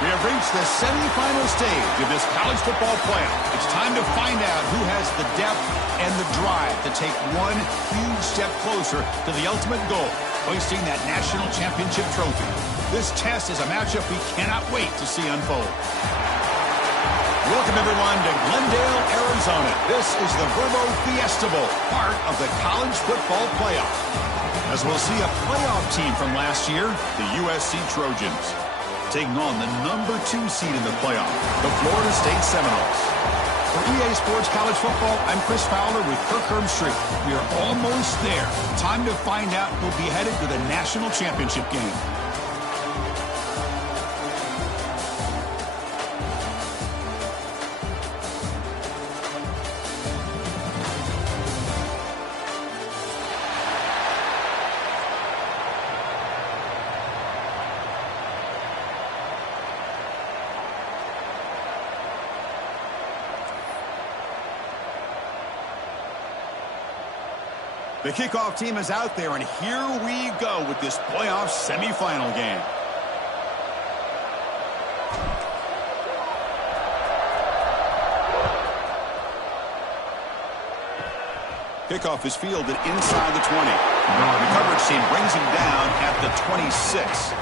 We have reached the semifinal stage of this college football playoff. It's time to find out who has the depth and the drive to take one huge step closer to the ultimate goal, hoisting that national championship trophy. This test is a matchup we cannot wait to see unfold. Welcome, everyone, to Glendale, Arizona. This is the Verbo Fiesta Bowl, part of the college football playoff. As we'll see a playoff team from last year, the USC Trojans, taking on the #2 seed in the playoff, the Florida State Seminoles. For EA Sports College Football, I'm Chris Fowler with Kirk Herbstreit. We are almost there. Time to find out who'll be headed to the national championship game. The kickoff team is out there, and here we go with this playoff semifinal game. Kickoff is fielded inside the 20. The coverage team brings him down at the 26.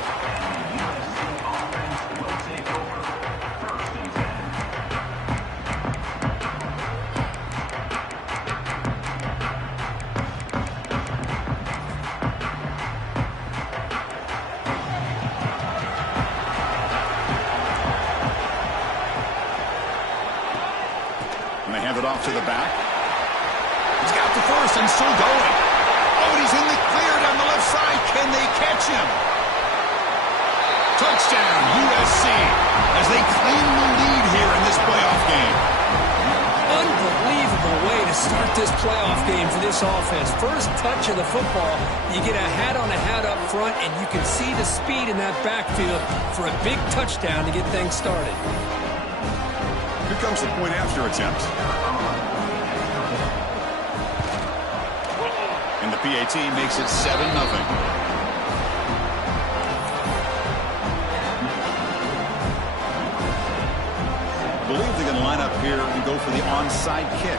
Off to the back. He's got the first and still going. Oh, and he's in the clear down the left side. Can they catch him? Touchdown, USC, as they claim the lead here in this playoff game. Unbelievable way to start this playoff game for this offense. First touch of the football, you get a hat on a hat up front, and you can see the speed in that backfield for a big touchdown to get things started. Here comes the point after attempt. And the PAT makes it 7-0. I believe they're going to line up here and go for the onside kick.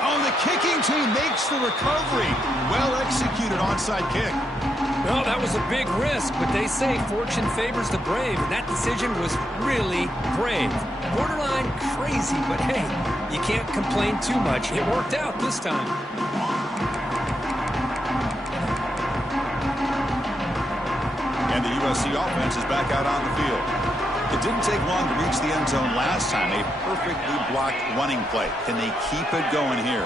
Oh, the kicking team makes the recovery. Well executed onside kick. Well, that was a big risk, but they say fortune favors the brave, and that decision was really brave. Borderline crazy, but hey, you can't complain too much. It worked out this time. And the USC offense is back out on the field. It didn't take long to reach the end zone last time. A perfectly blocked running play. Can they keep it going here?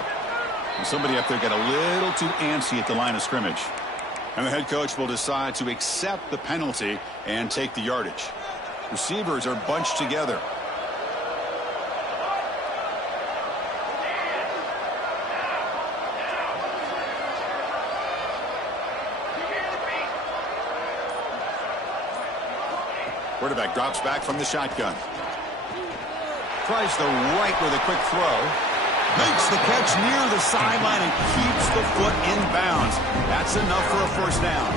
And somebody up there got a little too antsy at the line of scrimmage. And the head coach will decide to accept the penalty and take the yardage. Receivers are bunched together. Quarterback drops back from the shotgun. Tries the right with a quick throw. Makes the catch near the sideline and keeps the foot in bounds. That's enough for a first down.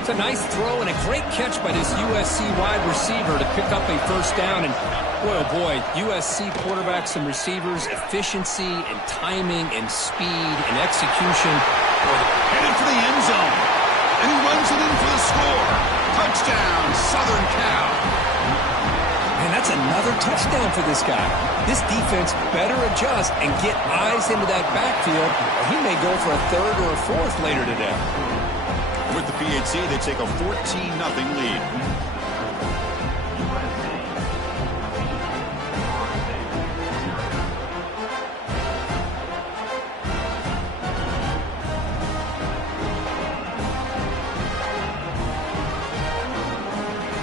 It's a nice throw and a great catch by this USC wide receiver to pick up a first down. And boy, oh boy, USC quarterbacks and receivers, efficiency and timing and speed and execution. Headed for the end zone. And he runs it in for the score. Touchdown, Southern Cal. And that's another touchdown for this guy. This defense better adjust and get eyes into that backfield, or he may go for a third or a fourth later today. With the PAT, they take a 14-0 lead.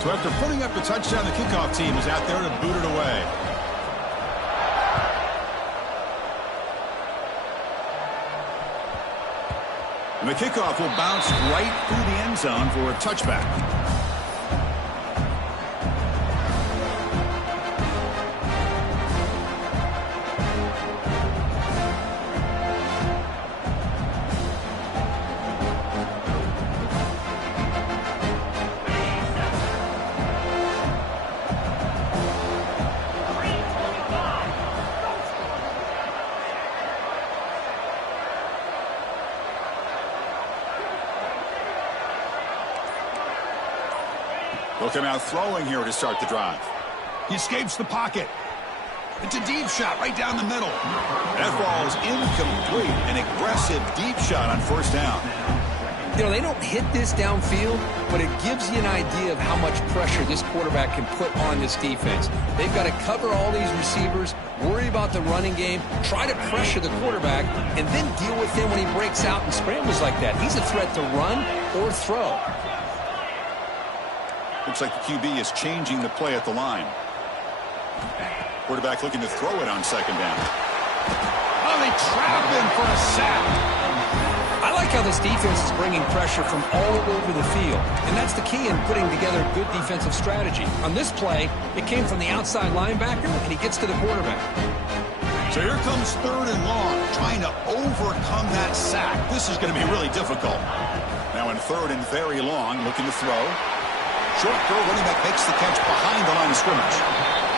So after putting up a touchdown, the kickoff team is out there to boot it away. And the kickoff will bounce right through the end zone for a touchback. They'll come out throwing here to start the drive. He escapes the pocket. It's a deep shot right down the middle. That ball is incomplete. An aggressive deep shot on first down. You know, they don't hit this downfield, but it gives you an idea of how much pressure this quarterback can put on this defense. They've got to cover all these receivers, worry about the running game, try to pressure the quarterback, and then deal with him when he breaks out and scrambles like that. He's a threat to run or throw. Looks like the QB is changing the play at the line. Quarterback looking to throw it on second down. Oh, they trap him for a sack. I like how this defense is bringing pressure from all over the field, and that's the key in putting together a good defensive strategy. On this play, it came from the outside linebacker, and he gets to the quarterback. So here comes third and long, trying to overcome that sack. This is going to be really difficult. Now in third and very long, looking to throw. Short throw, running back makes the catch behind the line of scrimmage.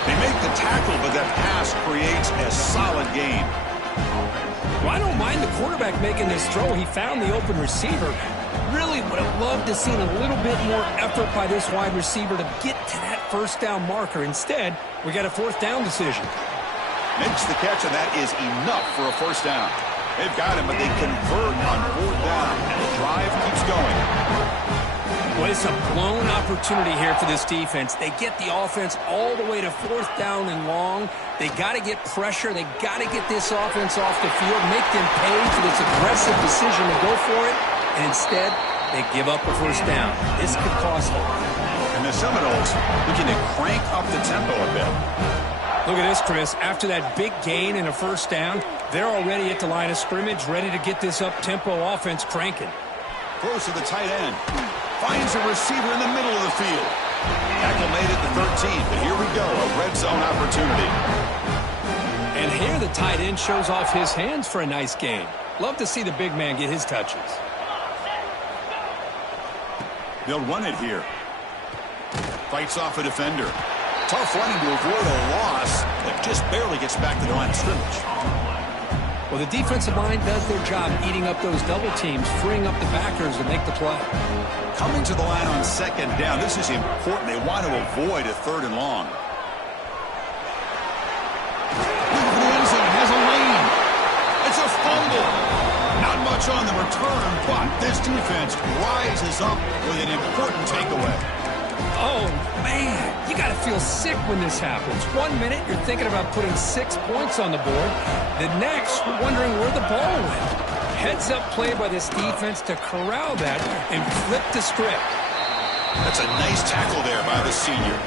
They make the tackle, but that pass creates a solid gain. Well, I don't mind the quarterback making this throw. He found the open receiver. Really would have loved to have seen a little bit more effort by this wide receiver to get to that first down marker. Instead, we got a fourth down decision. Makes the catch, and that is enough for a first down. They've got him, but they convert on fourth down, and the drive keeps going. Well, it's a blown opportunity here for this defense. They get the offense all the way to fourth down and long. They got to get pressure. They got to get this offense off the field, make them pay for this aggressive decision to go for it, and instead, they give up a first down. This could cost them. And the Seminoles looking to crank up the tempo a bit. Look at this, Chris. After that big gain and a first down, they're already at the line of scrimmage, ready to get this up-tempo offense cranking. Close to the tight end. Finds a receiver in the middle of the field. Tackle made at the 13, but here we go, a red zone opportunity. And here the tight end shows off his hands for a nice gain. Love to see the big man get his touches. They'll run it here. Fights off a defender. Tough running to avoid a loss, but just barely gets back to the line of scrimmage. Well, the defensive line does their job eating up those double teams, freeing up the backers to make the play. Coming to the line on second down, this is important. They want to avoid a third and long. Looking for the end zone, has a lane. It's a fumble. Not much on the return, but this defense rises up with an important takeaway. Oh, man, you got to feel sick when this happens. 1 minute, you're thinking about putting 6 points on the board. The next, you're wondering where the ball went. Heads-up play by this defense to corral that and flip the script. That's a nice tackle there by the senior.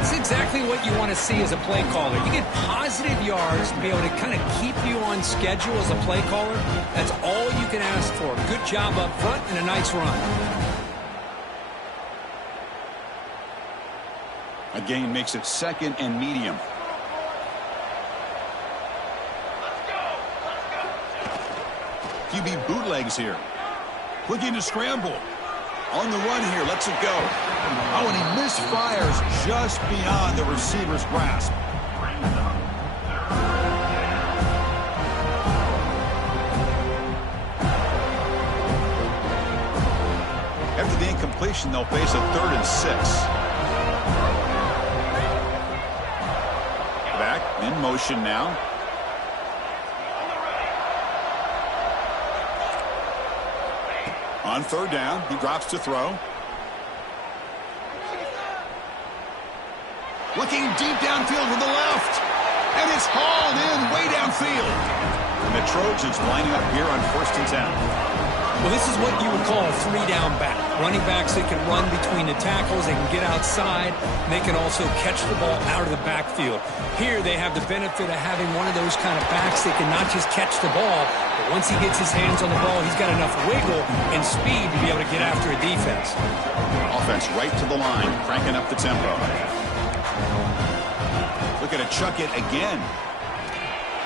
It's exactly what you want to see as a play caller. You get positive yards to be able to kind of keep you on schedule as a play caller. That's all you can ask for. Good job up front and a nice run. A gain makes it second and medium. QB bootlegs here. Looking to scramble. On the run here, lets it go. Oh, and he misfires just beyond the receiver's grasp. After the incompletion, they'll face a 3rd and 6. in motion now. On third down, he drops to throw. Looking deep downfield with the left. And it's hauled in way downfield. And the Trojans lining up here on 1st and 10. Well, this is what you would call a 3-down back. Running backs, they can run between the tackles, they can get outside, and they can also catch the ball out of the backfield. Here, they have the benefit of having one of those kind of backs that can not just catch the ball, but once he gets his hands on the ball, he's got enough wiggle and speed to be able to get after a defense. Offense right to the line, cranking up the tempo. Looking to chuck it again.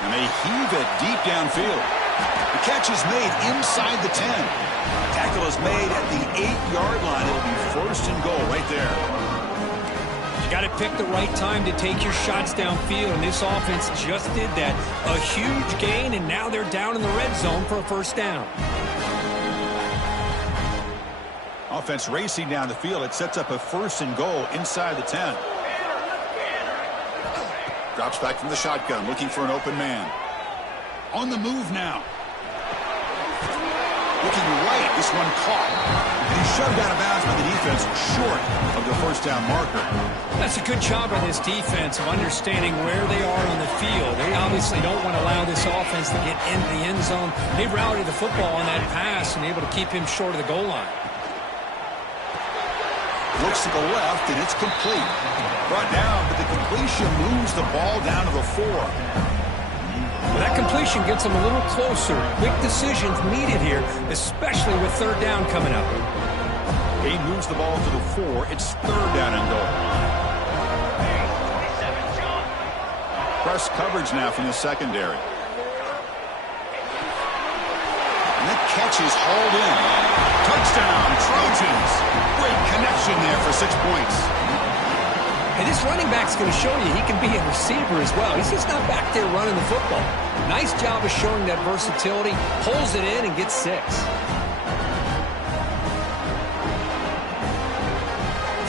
And they heave it deep downfield. The catch is made inside the 10. Tackle is made at the 8-yard line. It'll be 1st and goal right there. You got to pick the right time to take your shots downfield, and this offense just did that. A huge gain, and now they're down in the red zone for a 1st down. Offense racing down the field. It sets up a 1st and goal inside the 10. Drops back from the shotgun, looking for an open man. On the move now. Looking right, this one caught. And he's shoved out of bounds by the defense, short of the 1st down marker. That's a good job by this defense of understanding where they are on the field. They obviously don't want to allow this offense to get into the end zone. They routed the football on that pass and able to keep him short of the goal line. Looks to the left, and it's complete. Brought down, but the completion moves the ball down to the 4. Well, that completion gets them a little closer. Quick decisions needed here, especially with 3rd down coming up. He moves the ball to the 4. It's 3rd down and goal. Press coverage now from the secondary. And that catch is hauled in. Touchdown, Trojans. Great connection there for 6 points. And this running back's going to show you he can be a receiver as well. He's just not back there running the football. Nice job of showing that versatility. Pulls it in and gets 6.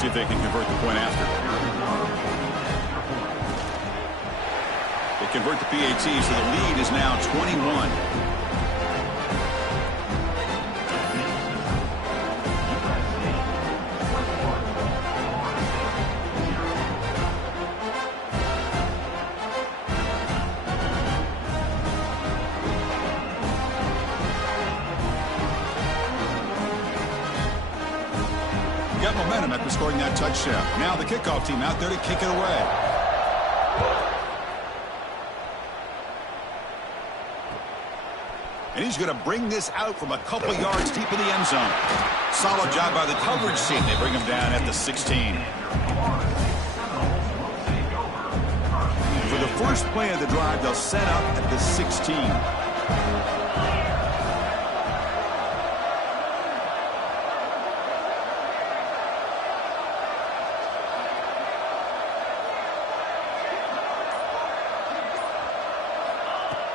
See if they can convert the point after. They convert the PAT, so the lead is now 21. Got momentum after scoring that touchdown. Now the kickoff team out there to kick it away. And he's going to bring this out from a couple yards deep in the end zone. Solid job by the coverage team. They bring him down at the 16. For the first play of the drive, they'll set up at the 16.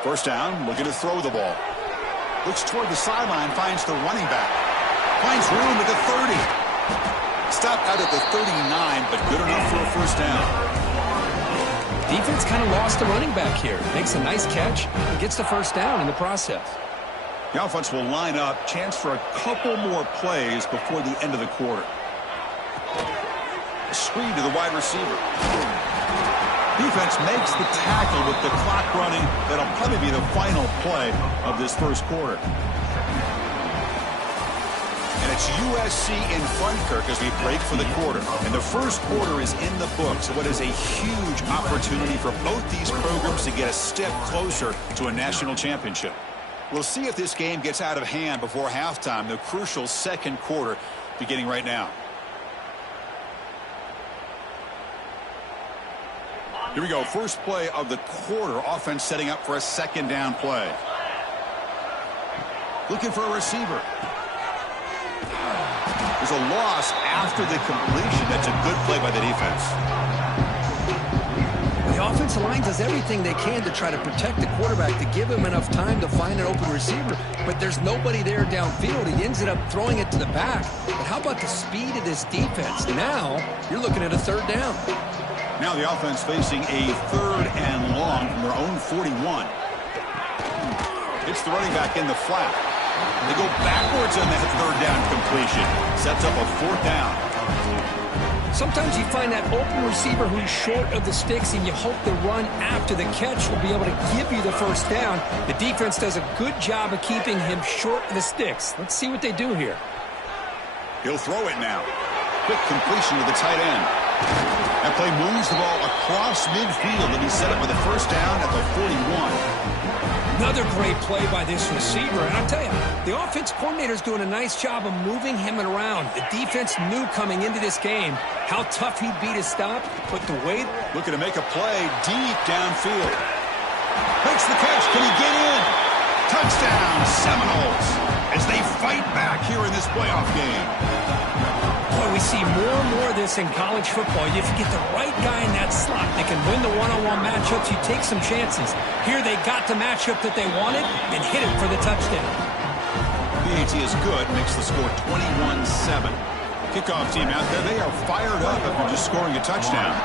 First down, looking to throw the ball. Looks toward the sideline, finds the running back. Finds room at the 30. Stopped out at the 39, but good enough for a 1st down. Defense kind of lost the running back here. Makes a nice catch and gets the 1st down in the process. The offense will line up. Chance for a couple more plays before the end of the quarter. A screen to the wide receiver. Defense makes the tackle with the clock running. That'll probably be the final play of this 1st quarter. And it's USC in front, Kirk, as we break for the quarter. And the 1st quarter is in the books. What is a huge opportunity for both these programs to get a step closer to a national championship. We'll see if this game gets out of hand before halftime, the crucial 2nd quarter beginning right now. Here we go. First play of the quarter. Offense setting up for a 2nd down play. Looking for a receiver. There's a loss after the completion. That's a good play by the defense. The offensive line does everything they can to try to protect the quarterback, to give him enough time to find an open receiver, but there's nobody there downfield. He ends up throwing it to the back. But how about the speed of this defense? Now you're looking at a 3rd down. Now the offense facing a 3rd and long from their own 41. It's the running back in the flat. They go backwards on that 3rd down completion. Sets up a 4th down. Sometimes you find that open receiver who's short of the sticks, and you hope the run after the catch will be able to give you the 1st down. The defense does a good job of keeping him short of the sticks. Let's see what they do here. He'll throw it now. Quick completion to the tight end. That play moves the ball across midfield, and he's set up with a 1st down at the 41. Another great play by this receiver. And I'll tell you, the offense coordinator's doing a nice job of moving him around. The defense knew coming into this game how tough he'd be to stop, but the way... Looking to make a play deep downfield. Makes the catch. Can he get in? Touchdown, Seminoles, as they fight back here in this playoff game. Boy, we see more and more of this in college football. If you get the right guy in that slot that can win the one-on-one matchups, you take some chances. Here they got the matchup that they wanted and hit it for the touchdown. PAT is good, makes the score 21-7. Kickoff team out there, they are fired up after just scoring a touchdown.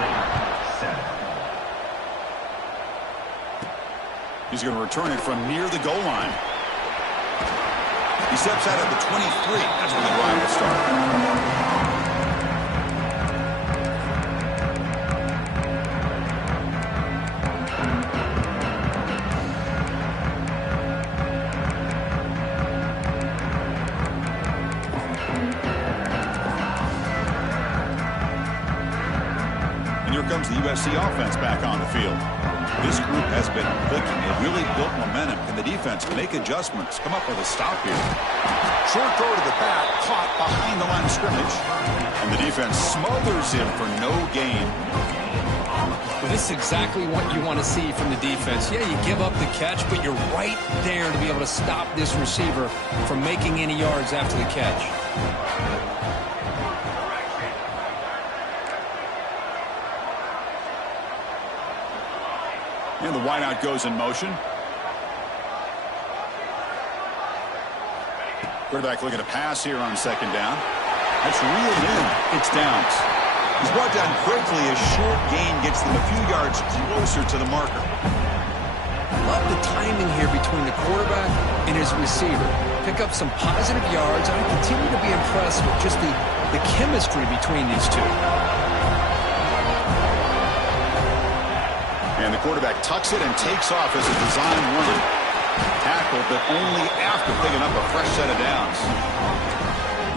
He's going to return it from near the goal line. He steps out at the 23. That's where the drive will start. Comes the USC offense back on the field. This group has been clicking. It really built momentum. Can the defense make adjustments? Come up with a stop here. Short throw to the back, caught behind the line of scrimmage. And the defense smothers him for no gain. Well, this is exactly what you want to see from the defense. Yeah, you give up the catch, but you're right there to be able to stop this receiver from making any yards after the catch. And the wideout goes in motion. Quarterback looking to pass here on 2nd down. That's reeled in. It's Downs. He's brought down quickly. A short gain gets them a few yards closer to the marker. Love the timing here between the quarterback and his receiver. Pick up some positive yards. I continue to be impressed with just the chemistry between these two. And the quarterback tucks it and takes off as a design run. Tackled, but only after picking up a fresh set of downs.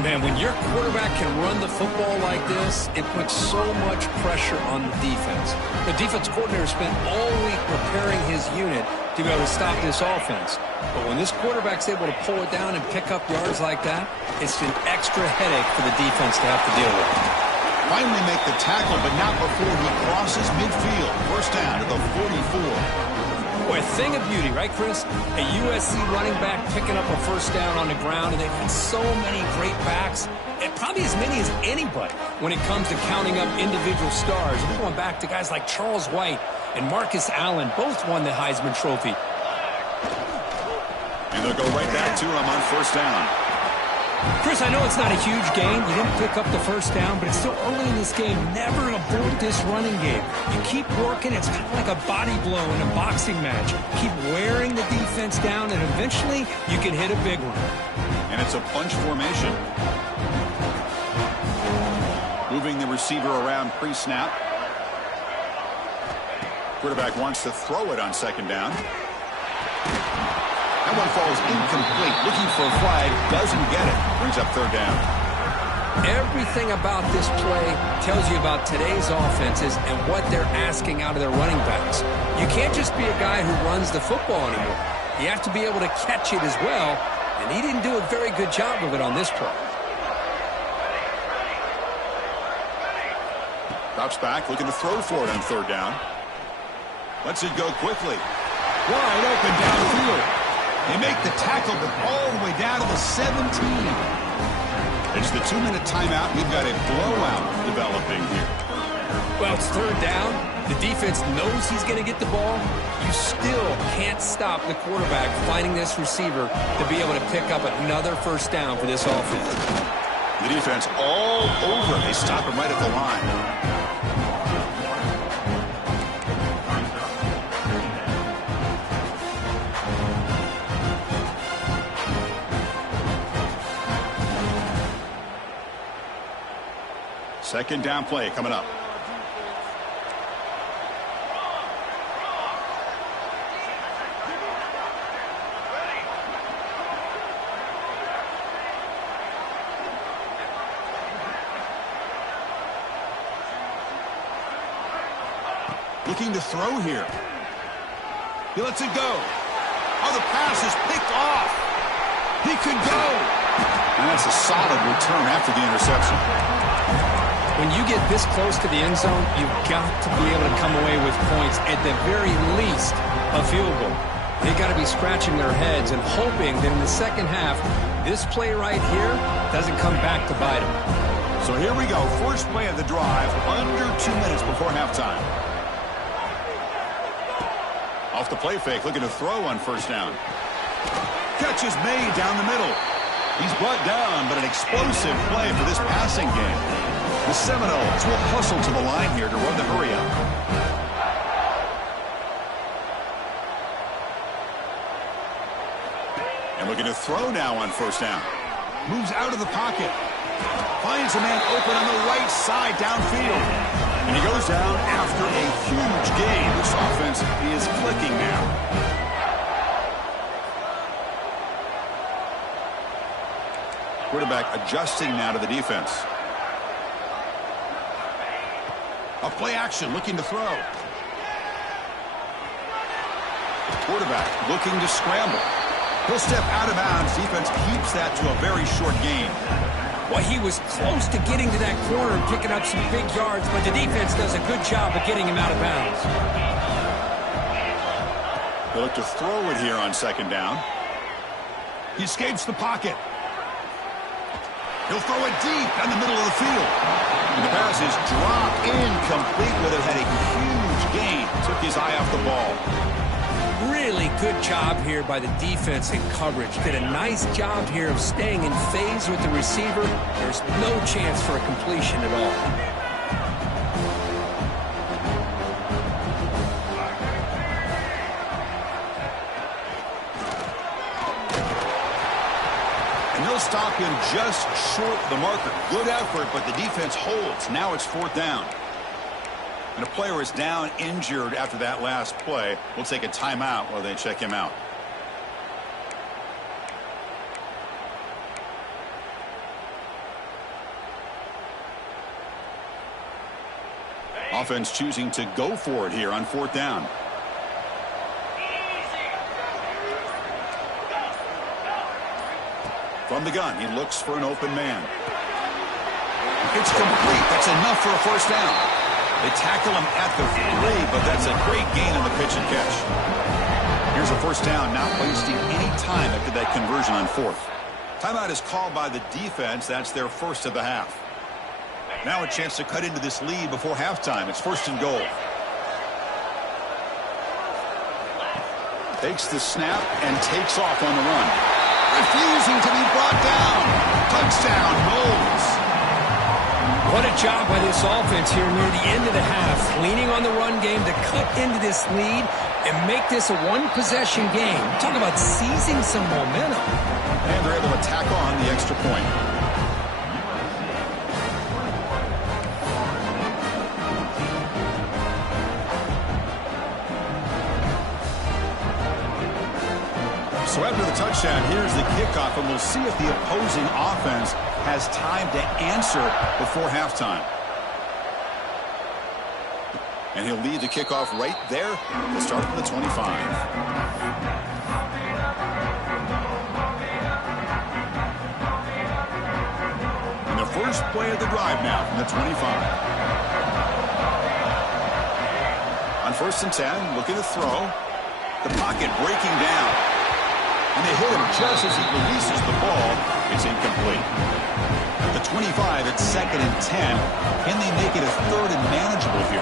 Man, when your quarterback can run the football like this, it puts so much pressure on the defense. The defense coordinator spent all week preparing his unit to be able to stop this offense. But when this quarterback's able to pull it down and pick up yards like that, it's an extra headache for the defense to have to deal with. Finally make the tackle, but not before he crosses midfield. 1st down to the 44. Boy, a thing of beauty, right, Chris? A USC running back picking up a 1st down on the ground, and they've had so many great backs, and probably as many as anybody when it comes to counting up individual stars. We're going back to guys like Charles White and Marcus Allen, both won the Heisman Trophy. And they'll go right back to him on 1st down. Chris, I know it's not a huge gain. You didn't pick up the 1st down, but it's still early in this game. Never abort this running game. You keep working. It's kind of like a body blow in a boxing match. Keep wearing the defense down, and eventually you can hit a big one. And it's a bunch formation. Moving the receiver around pre-snap. Quarterback wants to throw it on 2nd down. That one falls incomplete. Looking for a flag. Doesn't get it. Brings up 3rd down. Everything about this play tells you about today's offenses and what they're asking out of their running backs. You can't just be a guy who runs the football anymore. You have to be able to catch it as well, and he didn't do a very good job of it on this play. Drops back, looking to throw for it on 3rd down. Lets it go quickly. Wide open downfield. They make the tackle, but all the way down to the 17. It's the 2-minute timeout. We've got a blowout developing here. Well, it's 3rd down. The defense knows he's going to get the ball. You still can't stop the quarterback finding this receiver to be able to pick up another 1st down for this offense. The defense all over. They stop him right at the line. Second down play coming up. Looking to throw here. He lets it go. Oh, the pass is picked off. He could go. And that's a solid return after the interception. When you get this close to the end zone, you've got to be able to come away with points, at the very least, a field goal. They've got to be scratching their heads and hoping that in the second half, this play right here doesn't come back to bite them. So here we go. First play of the drive, under 2 minutes before halftime. Off the play fake, looking to throw on first down. Catch is made down the middle. He's brought down, but an explosive play for this passing game. The Seminoles will hustle to the line here to run the hurry up. And looking to throw now on first down. Moves out of the pocket. Finds a man open on the right side downfield. And he goes down after a huge gain. This offense is clicking now. Quarterback adjusting now to the defense. A play action, looking to throw. Quarterback looking to scramble. He'll step out of bounds. Defense keeps that to a very short gain. Well, he was close to getting to that corner and picking up some big yards, but the defense does a good job of getting him out of bounds. He'll look to throw it here on second down. He escapes the pocket. He'll throw it deep in the middle of the field. And the pass is dropped incomplete with it. Had a huge gain. Took his eye off the ball. Really good job here by the defense in coverage. Did a nice job here of staying in phase with the receiver. There's no chance for a completion at all. And they'll stop him just short of the marker. Good effort, but the defense holds. Now it's fourth down. And a player is down injured after that last play. We'll take a timeout while they check him out. Offense choosing to go for it here on fourth down. From the gun, he looks for an open man. It's complete. That's enough for a first down. They tackle him at the 3, but that's a great gain on the pitch and catch. Here's a first down, not wasting any time after that conversion on fourth. Timeout is called by the defense. That's their first of the half. Now a chance to cut into this lead before halftime. It's first and goal. Takes the snap and takes off on the run. Refusing to be brought down. Touchdown, Noles. What a job by this offense here near the end of the half. Leaning on the run game to cut into this lead and make this a one-possession game. Talk about seizing some momentum. And they're able to tack on the extra point. So after the touchdown, here's the kickoff, and we'll see if the opposing offense has time to answer before halftime. And he'll lead the kickoff right there. We'll start from the 25. And the first play of the drive now from the 25. On first and 10, looking to throw. The pocket breaking down. And they hit him just as he releases the ball. It's incomplete. At the 25, it's second and 10. Can they make it a third and manageable here?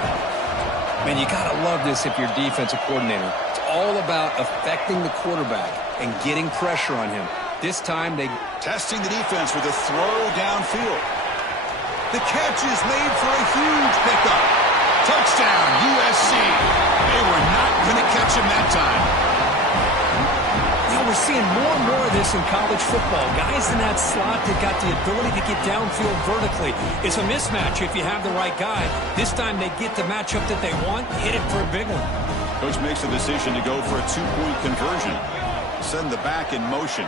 Man, you got to love this if you're defensive coordinator. It's all about affecting the quarterback and getting pressure on him. This time they... Testing the defense with a throw downfield. The catch is made for a huge pickup. Touchdown, USC. They were not going to catch him that time. Well, we're seeing more and more of this in college football. Guys in that slot that got the ability to get downfield vertically. It's a mismatch if you have the right guy. This time they get the matchup that they want, hit it for a big one. Coach makes a decision to go for a two-point conversion. Send the back in motion.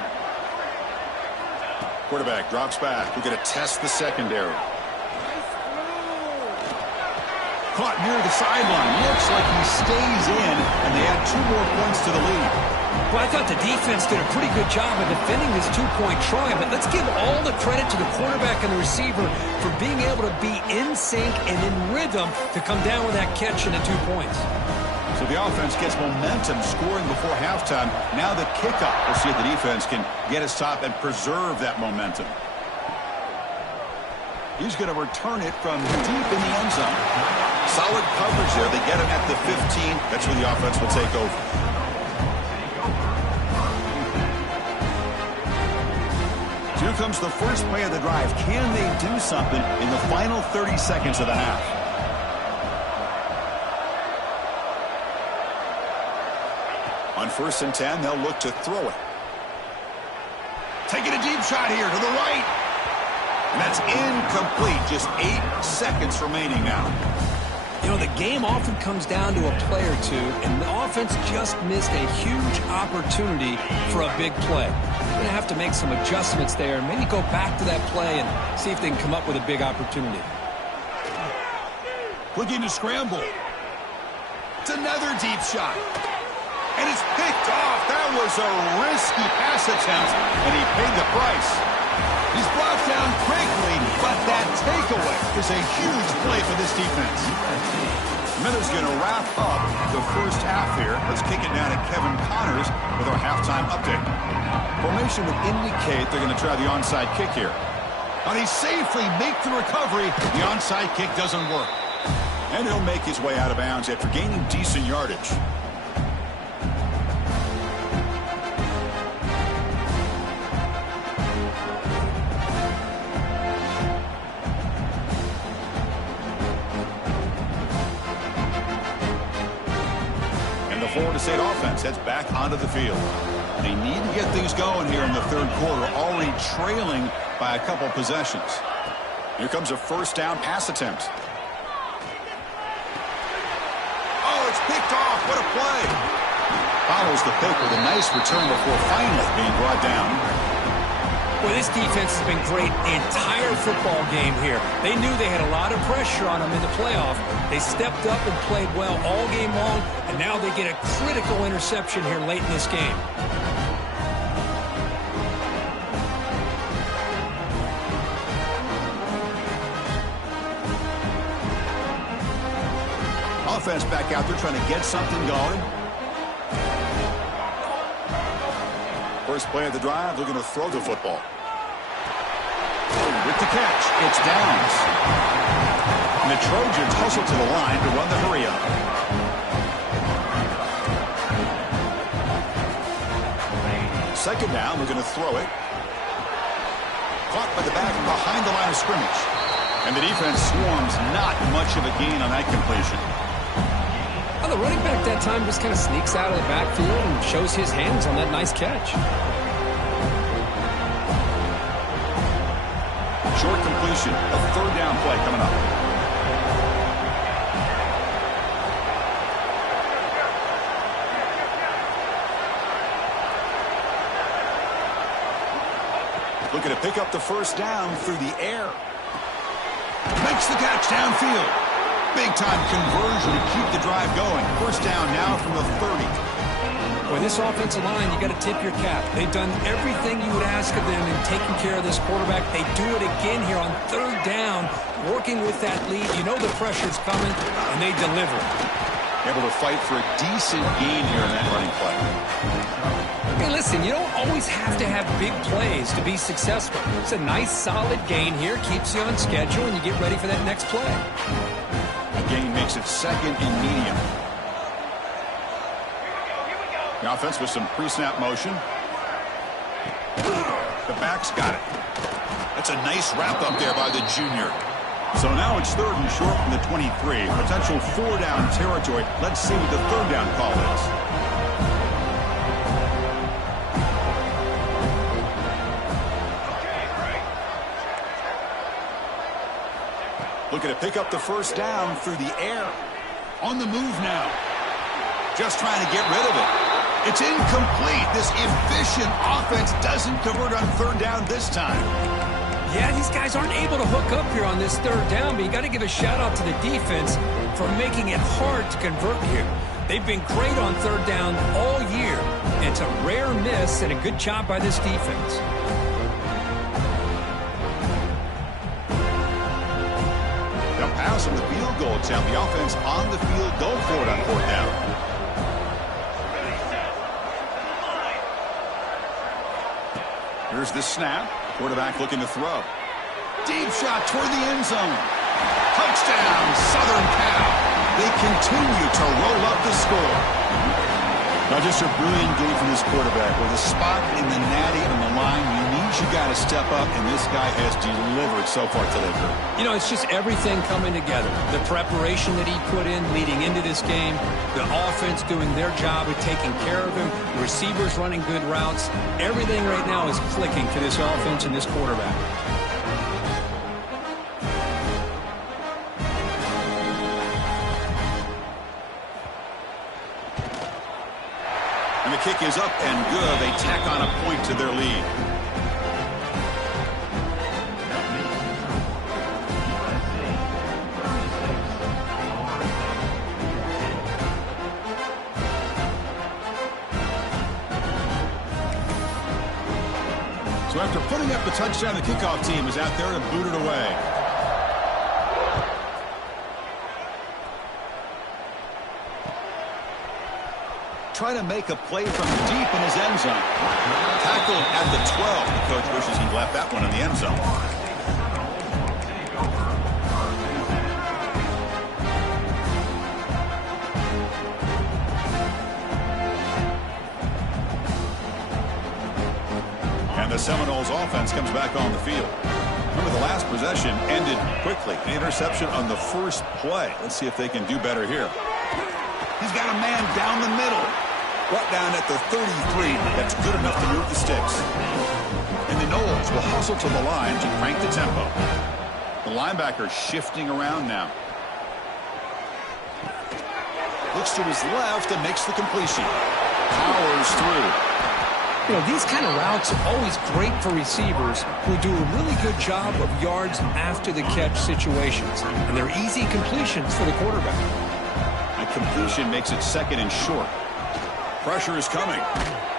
Quarterback drops back. We're going to test the secondary. Caught near the sideline. Looks like he stays in, and they add 2 more points to the lead. Well, I thought the defense did a pretty good job of defending this two-point try, but let's give all the credit to the quarterback and the receiver for being able to be in sync and in rhythm to come down with that catch and the 2 points. So the offense gets momentum scoring before halftime. Now the kickoff. We'll see if the defense can get a stop and preserve that momentum. He's going to return it from deep in the end zone. Solid coverage there. They get him at the 15. That's where the offense will take over. Here comes the first play of the drive. Can they do something in the final 30 seconds of the half? On 1st and 10, they'll look to throw it. Taking a deep shot here to the right. And that's incomplete. Just 8 seconds remaining now. You know, the game often comes down to a play or two, and the offense just missed a huge opportunity for a big play. They're going to have to make some adjustments there, and maybe go back to that play and see if they can come up with a big opportunity. Looking to scramble. It's another deep shot. And it's picked off. That was a risky pass attempt, and he paid the price. He's brought down quickly, but that takeaway is a huge play for this defense. Miller's going to wrap up the first half here. Let's kick it down to Kevin Connors with our halftime update. Formation would indicate they're going to try the onside kick here. And he safely make the recovery. The onside kick doesn't work. And he'll make his way out of bounds after gaining decent yardage. Florida State offense heads back onto the field. They need to get things going here in the third quarter, already trailing by a couple possessions. Here comes a first down pass attempt. Oh, it's picked off. What a play. Follows the pick with a nice return before finally being brought down. Well, this defense has been great the entire football game here. They knew they had a lot of pressure on them in the playoff. They stepped up and played well all game long, and now they get a critical interception here late in this game. Offense back out there trying to get something going. First play of the drive, they're going to throw the football. With the catch, it's Downs. And the Trojans hustle to the line to run the hurry up. Second down, we're going to throw it. Caught by the back behind the line of scrimmage. And the defense swarms, not much of a gain on that completion. Well, the running back that time just kind of sneaks out of the backfield and shows his hands on that nice catch. Short completion, a third down play coming up. Looking to pick up the first down through the air. Makes the catch downfield. Big-time conversion to keep the drive going. First down now from the 30. With this offensive line, you got to tip your cap. They've done everything you would ask of them in taking care of this quarterback. They do it again here on third down, working with that lead. You know the pressure's coming, and they deliver. Able to fight for a decent gain here in that running play. Hey, listen, you don't always have to have big plays to be successful. It's a nice, solid gain here, keeps you on schedule, and you get ready for that next play. The gain makes it second and medium. The offense with some pre-snap motion. The back's got it. That's a nice wrap up there by the junior. So now it's third and short from the 23. Potential 4-down territory. Let's see what the third down call is. Looking to pick up the first down through the air. On the move now. Just trying to get rid of it. It's incomplete. This efficient offense doesn't convert on third down this time. Yeah, these guys aren't able to hook up here on this third down, but you got to give a shout out to the defense for making it hard to convert here. They've been great on third down all year. It's a rare miss and a good job by this defense. The pass on the field goal attempt. The offense on the field. Go for it on fourth down. Here's the snap. Quarterback looking to throw. Deep shot toward the end zone. Touchdown, Southern Cal. They continue to roll up the score. Now just a brilliant game from this quarterback. With a spot in the natty on the line, you got to step up, and this guy has delivered so far today, Kurt. You know, it's just everything coming together. The preparation that he put in leading into this game, the offense doing their job of taking care of him, receivers running good routes. Everything right now is clicking for this offense and this quarterback. And the kick is up and good. They tack on a point to their lead. So after putting up the touchdown, the kickoff team is out there to boot it away. Trying to make a play from deep in his end zone. Tackled at the 12. The coach wishes he'd left that one in the end zone. And the Seminoles offense comes back on the field. Remember, the last possession ended quickly. An interception on the first play. Let's see if they can do better here. He's got a man down the middle. Brought down at the 33. That's good enough to move the sticks. And the Noles will hustle to the line to crank the tempo. The linebacker shifting around now. Looks to his left and makes the completion. Powers through. You know, these kind of routes are always great for receivers who do a really good job of yards after the catch situations. And they're easy completions for the quarterback. A completion makes it second and short. Pressure is coming.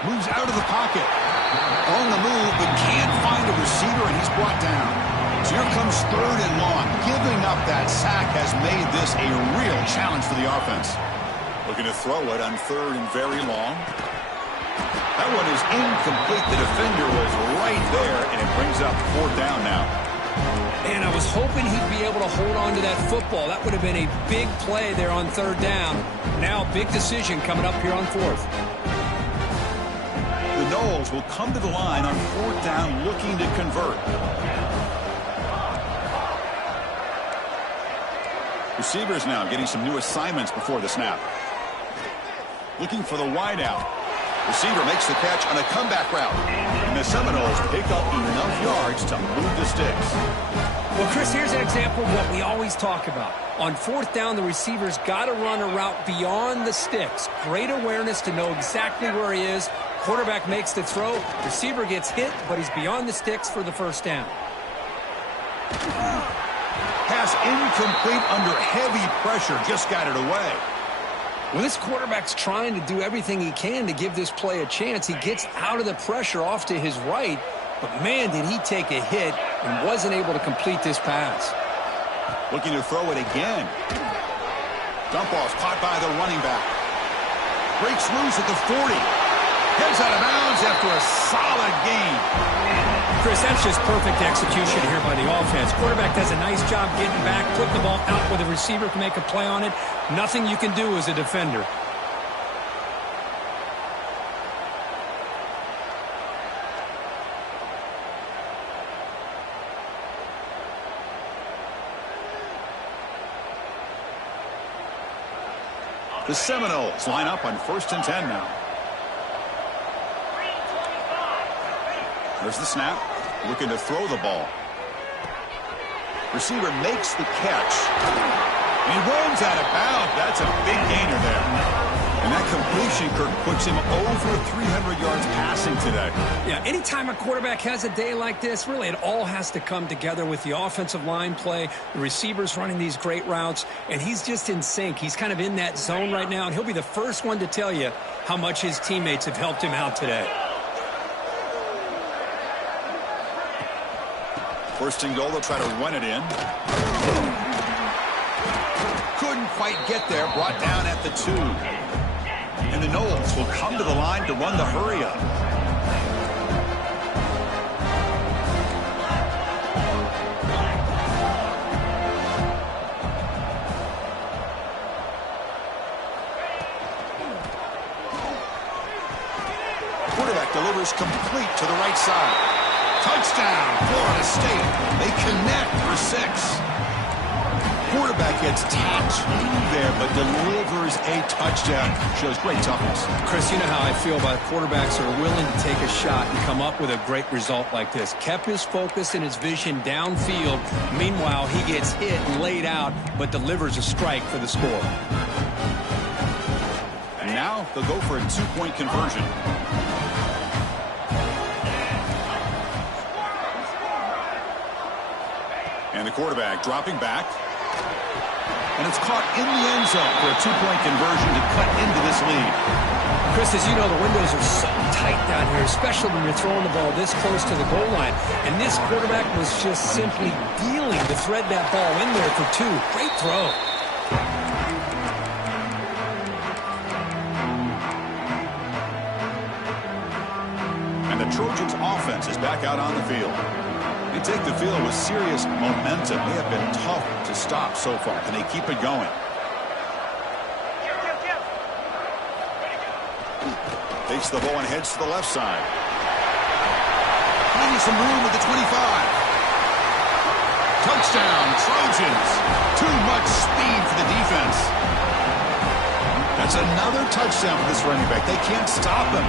Moves out of the pocket. On the move, but can't find a receiver, and he's brought down. So here comes third and long. Giving up that sack has made this a real challenge for the offense. Looking to throw it on third and very long. That one is incomplete. The defender was right there, and it brings up fourth down now. And I was hoping he'd be able to hold on to that football. That would have been a big play there on third down. Now, big decision coming up here on fourth. The Noles will come to the line on fourth down looking to convert. Receivers now getting some new assignments before the snap. Looking for the wideout. Receiver makes the catch on a comeback route. And the Seminoles pick up enough yards to move the sticks. Well, Chris, here's an example of what we always talk about. On fourth down, the receiver's got to run a route beyond the sticks. Great awareness to know exactly where he is. Quarterback makes the throw. Receiver gets hit, but he's beyond the sticks for the first down. Pass incomplete under heavy pressure. Just got it away. Well, this quarterback's trying to do everything he can to give this play a chance. He gets out of the pressure off to his right, but man, did he take a hit and wasn't able to complete this pass. Looking to throw it again. Dump off caught by the running back. Breaks loose at the 40. Heads out of bounds after a solid gain. Chris, that's just perfect execution here by the offense. Quarterback does a nice job getting back, put the ball out where the receiver can make a play on it. Nothing you can do as a defender. The Seminoles line up on 1st and 10 now. There's the snap. Looking to throw the ball. Receiver makes the catch. And he runs out of bounds. That's a big gainer there. And that completion, Kirk, puts him over 300 yards passing today. Yeah, anytime a quarterback has a day like this, really it all has to come together with the offensive line play, the receivers running these great routes, and he's just in sync. He's kind of in that zone right now, and he'll be the first one to tell you how much his teammates have helped him out today. First and goal, they'll try to run it in. Couldn't quite get there, brought down at the 2. And the Knowles will come to the line to run the hurry-up. Quarterback delivers complete to the right side. Touchdown, Florida State. They connect for 6. Quarterback gets tapped there, but delivers a touchdown. Shows great toughness. Chris, you know how I feel about quarterbacks who are willing to take a shot and come up with a great result like this. Kept his focus and his vision downfield. Meanwhile, he gets hit and laid out, but delivers a strike for the score. And now they'll go for a 2-point conversion. And the quarterback dropping back. And it's caught in the end zone for a 2-point conversion to cut into this lead. Chris, as you know, the windows are so tight down here, especially when you're throwing the ball this close to the goal line. And this quarterback was just simply dealing to thread that ball in there for 2. Great throw. And the Trojans' offense is back out on the field. They take the field with serious momentum. They have been tough to stop so far. Can they keep it going? Takes the ball and heads to the left side. Finding some room with the 25. Touchdown, Trojans. Too much speed for the defense. That's another touchdown for this running back. They can't stop him.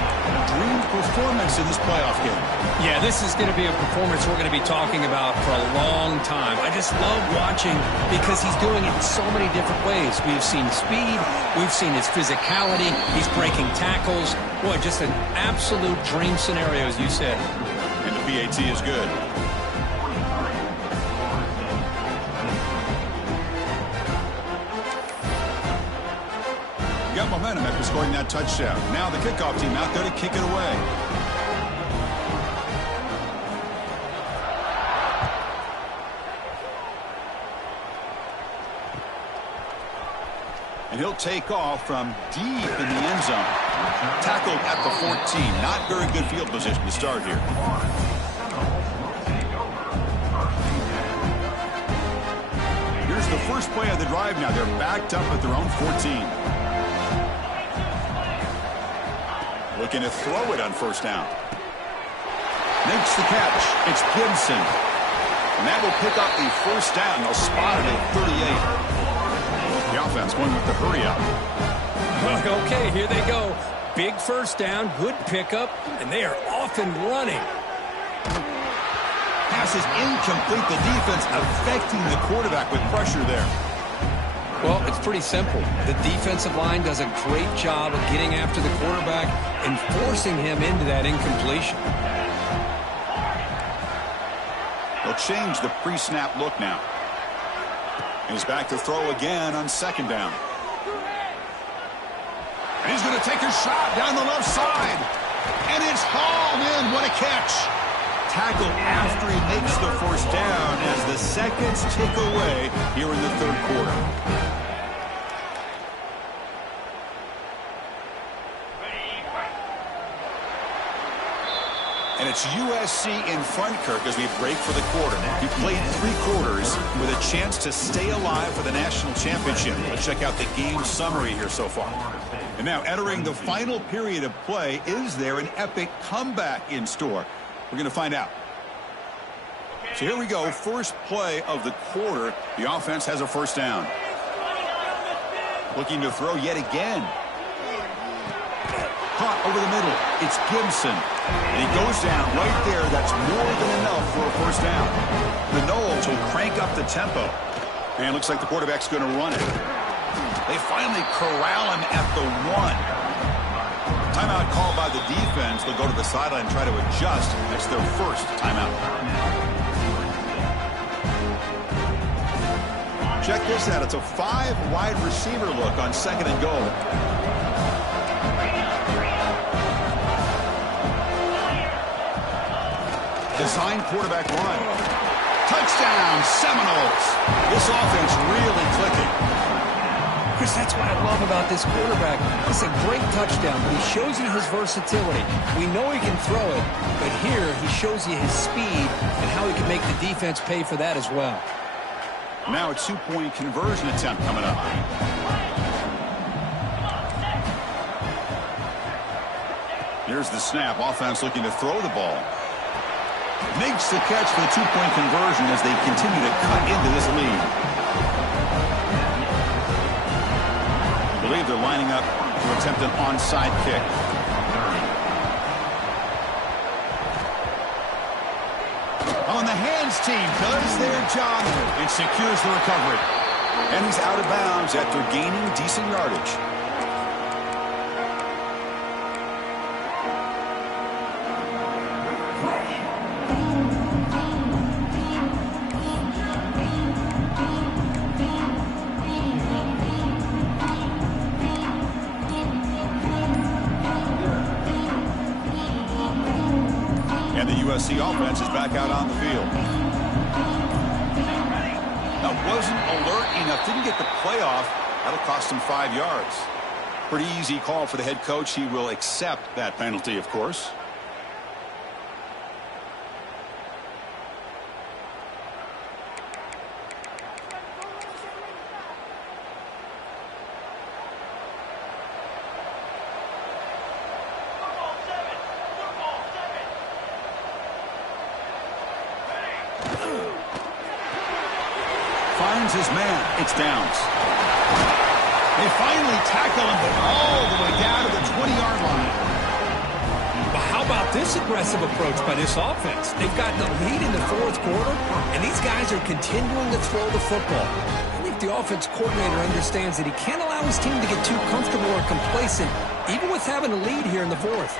Dream performance in this playoff game. Yeah, this is going to be a performance we're going to be talking about for a long time. I just love watching because he's doing it in so many different ways. We've seen speed. We've seen his physicality. He's breaking tackles. Boy, just an absolute dream scenario, as you said. And the PAT is good. Got momentum after scoring that touchdown. Now the kickoff team out there to kick it away. And he'll take off from deep in the end zone. Tackled at the 14. Not very good field position to start here. Here's the first play of the drive now. They're backed up at their own 14. Looking to throw it on first down. Makes the catch. It's Gibson. And that will pick up the first down. They'll spot it at 38. The offense going with the hurry up. Okay, here they go. Big first down, good pickup, and they are off and running. Pass is incomplete. The defense affecting the quarterback with pressure there. Well, it's pretty simple. The defensive line does a great job of getting after the quarterback and forcing him into that incompletion. They'll change the pre-snap look now. He's back to throw again on second down. And he's going to take a shot down the left side. And it's hauled in. What a catch. Tackle after he makes the first down as the seconds tick away here in the third quarter. And it's USC in front, Kirk, as we break for the quarter. We played 3 quarters with a chance to stay alive for the national championship. Let's check out the game summary here so far. And now entering the final period of play, is there an epic comeback in store? We're going to find out. So here we go. First play of the quarter. The offense has a first down. Looking to throw yet again. Caught over the middle. It's Gibson. And he goes down right there. That's more than enough for a first down. The Noles will crank up the tempo. And looks like the quarterback's going to run it. They finally corral him at the 1. Timeout called by the defense. They'll go to the sideline and try to adjust. That's their first timeout. Check this out. It's a 5-wide receiver look on 2nd and goal. Design quarterback run. Touchdown, Seminoles. This offense really clicking. Chris, that's what I love about this quarterback. It's a great touchdown, but he shows you his versatility. We know he can throw it, but here he shows you his speed and how he can make the defense pay for that as well. Now a 2-point conversion attempt coming up. Here's the snap. Offense looking to throw the ball. Makes the catch for the 2-point conversion as they continue to cut into this lead. I believe they're lining up to attempt an onside kick. On the hands team does their job and secures the recovery. And he's out of bounds after gaining decent yardage. USC offense is back out on the field. That wasn't alert enough. Didn't get the playoff. That'll cost him 5 yards. Pretty easy call for the head coach. He will accept that penalty, of course. Finds his man. It's Downs. They finally tackle him, but all the way down to the 20-yard line. But how about this aggressive approach by this offense? They've got the lead in the 4th quarter, and these guys are continuing to throw the football. I think the offense coordinator understands that he can't allow his team to get too comfortable or complacent, even with having a lead here in the 4th.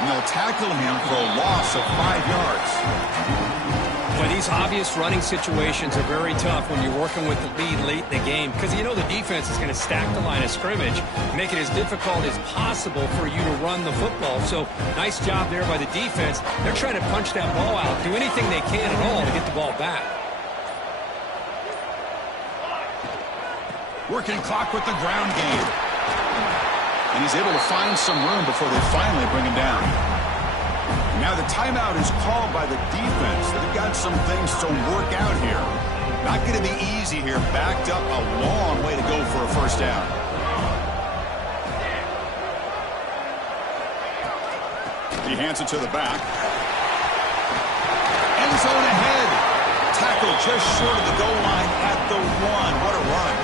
And they'll tackle him for a loss of 5 yards. Well, these obvious running situations are very tough when you're working with the lead late in the game because you know the defense is going to stack the line of scrimmage, make it as difficult as possible for you to run the football. So nice job there by the defense. They're trying to punch that ball out, do anything they can at all to get the ball back. Working clock with the ground game. And he's able to find some room before they finally bring him down. Now the timeout is called by the defense. They've got some things to work out here. Not going to be easy here. Backed up a long way to go for a first down. He hands it to the back. End zone ahead. Tackle just short of the goal line at the 1. What a run.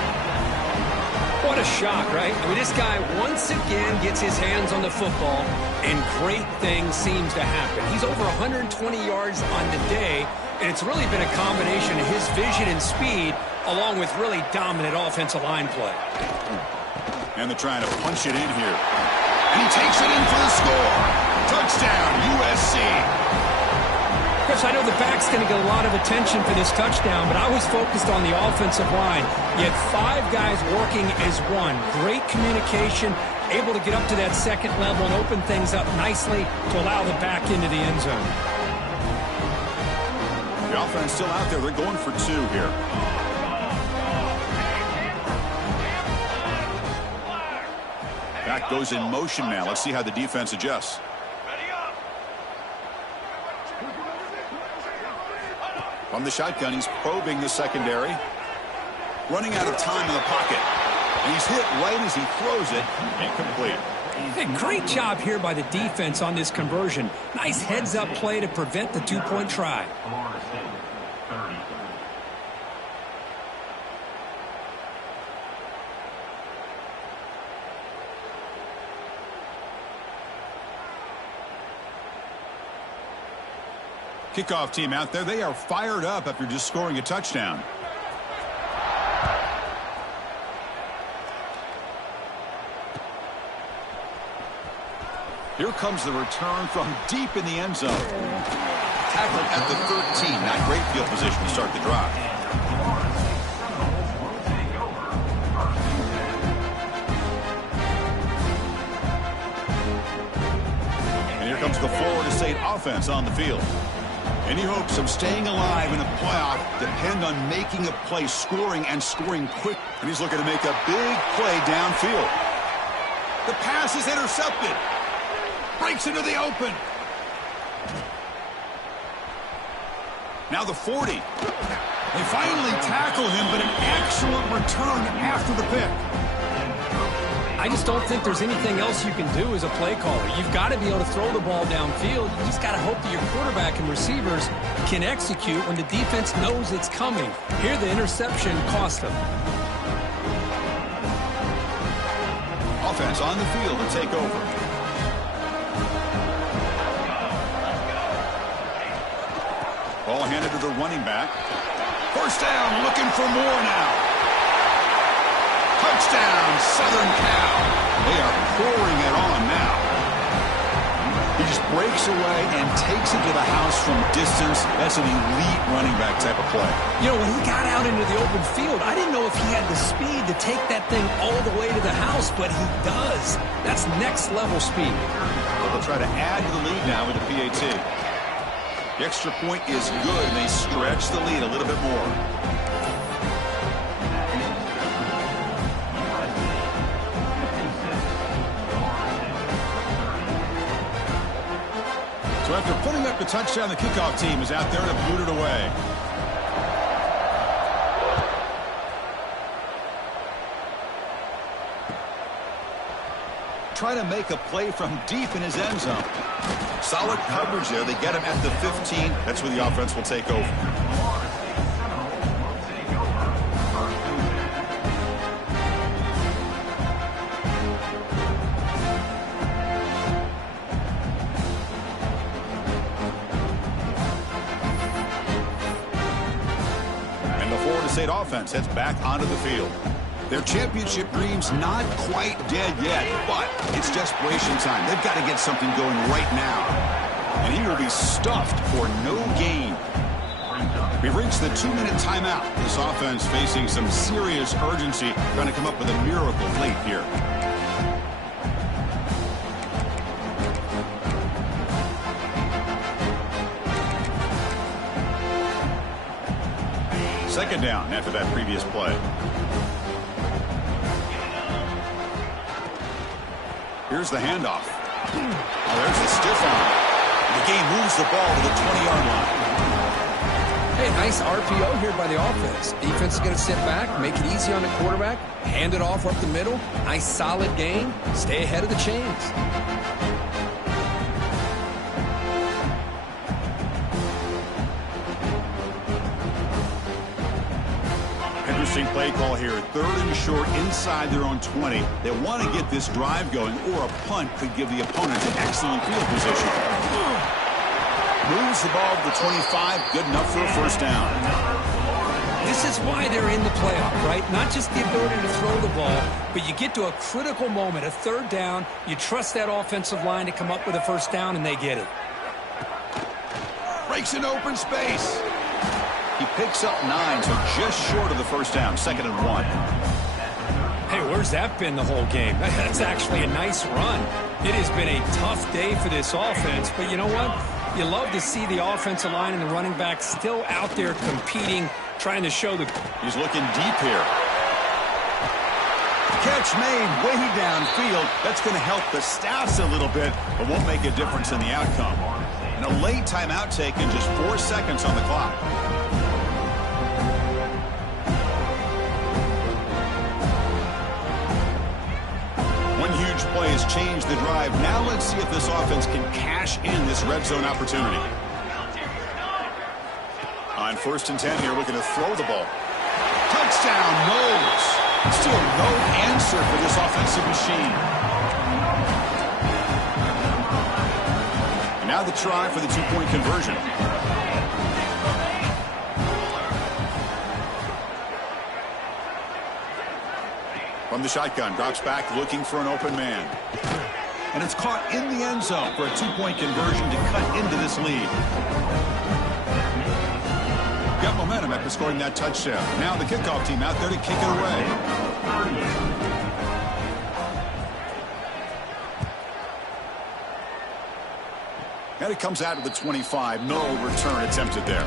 What a shock, right? I mean, this guy once again gets his hands on the football, and great things seems to happen. He's over 120 yards on the day, and it's really been a combination of his vision and speed, along with really dominant offensive line play. And they're trying to punch it in here. And he takes it in for the score. Touchdown, USC. Chris, I know the back's going to get a lot of attention for this touchdown, but I was focused on the offensive line. You had 5 guys working as one. Great communication, able to get up to that 2nd level and open things up nicely to allow the back into the end zone. The offense still out there. They're going for 2 here. Back goes in motion now. Let's see how the defense adjusts. From the shotgun, he's probing the secondary. Running out of time in the pocket. And he's hit right as he throws it. Incomplete. Hey, great job here by the defense on this conversion. Nice heads-up play to prevent the 2-point try. Kickoff team out there, they are fired up after just scoring a touchdown. Here comes the return from deep in the end zone. Tackled at the 13. Not great field position to start the drive. And here comes the Florida State offense on the field. Any hopes of staying alive in the playoff depend on making a play, scoring, and scoring quick. And he's looking to make a big play downfield. The pass is intercepted. Breaks into the open. Now the 40. They finally tackle him, but an excellent return after the pick. I just don't think there's anything else you can do as a play caller. You've got to be able to throw the ball downfield. You just got to hope that your quarterback and receivers can execute when the defense knows it's coming. Here, the interception cost them. Offense on the field to take over. Ball handed to the running back. First down, looking for more now. Touchdown, Southern Cal. They are pouring it on now. He just breaks away and takes it to the house from distance. That's an elite running back type of play. You know, when he got out into the open field, I didn't know if he had the speed to take that thing all the way to the house, but he does. That's next level speed. Well, they'll try to add to the lead now with the PAT. The extra point is good, and they stretch the lead a little bit more. So after putting up the touchdown, the kickoff team is out there to boot it away. Try to make a play from deep in his end zone. Solid coverage there. They get him at the 15. That's where the offense will take over. And the Florida State offense heads back onto the field. Their championship dream's not quite dead yet, but it's desperation time. They've got to get something going right now. And he will be stuffed for no gain. We've reached the 2-minute timeout. This offense facing some serious urgency, trying to come up with a miracle late here. Second down after that previous play. Here's the handoff. Oh, there's the stiff arm. The game moves the ball to the 20-yard line. Hey, nice RPO here by the offense. Defense is going to sit back, make it easy on the quarterback, hand it off up the middle. Nice, solid game. Stay ahead of the chains. Interesting play call here. 3rd and short inside their own 20. They want to get this drive going, or a punt could give the opponent an excellent field position. Moves the ball to the 25. Good enough for a first down. This is why they're in the playoff, right? Not just the ability to throw the ball, but you get to a critical moment, a 3rd down. You trust that offensive line to come up with a first down, and they get it. Breaks in open space. He picks up 9, so just short of the first down. 2nd and 1. Hey, where's that been the whole game? That's actually a nice run. It has been a tough day for this offense, but you know what? You love to see the offensive line and the running back still out there competing, trying to show the... He's looking deep here. Catch made way downfield. That's going to help the stats a little bit, but won't make a difference in the outcome. And a late timeout taken, just 4 seconds on the clock. One huge play has changed the drive. Now let's see if this offense can cash in this red zone opportunity. On 1st and 10 here, looking to throw the ball. Touchdown, Knowles. Still no answer for this offensive machine. And Now the try for the two-point conversion. From the shotgun, drops back looking for an open man. And it's caught in the end zone for a two-point conversion to cut into this lead. Got momentum after scoring that touchdown. Now the kickoff team out there to kick it away. And it comes out to the 25. No return attempted there.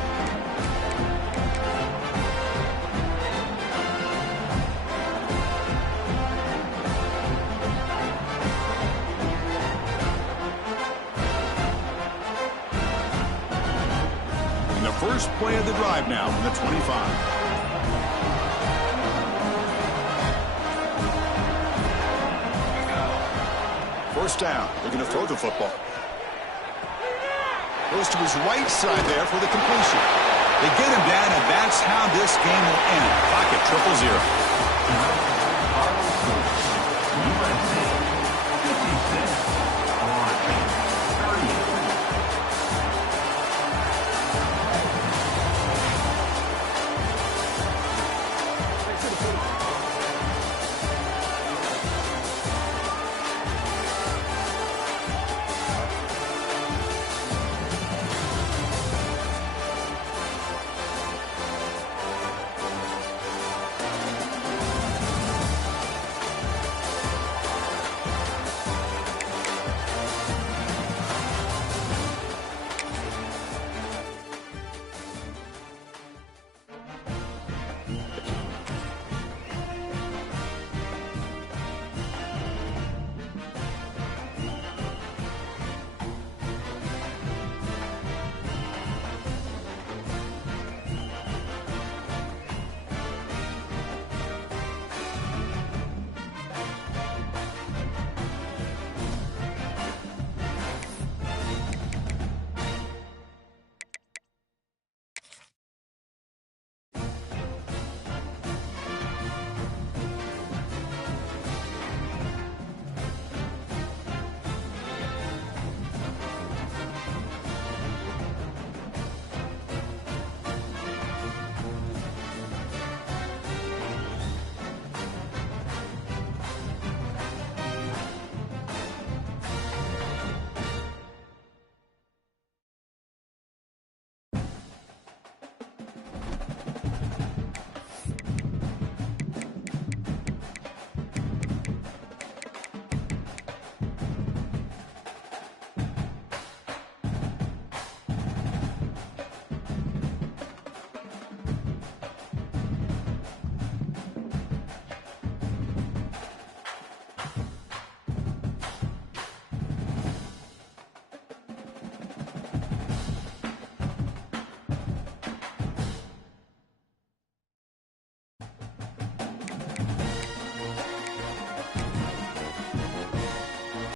First play of the drive now from the 25. First down. They're going to throw the football. Goes to his right side there for the completion. They get him down, and that's how this game will end. Clock at 0-0.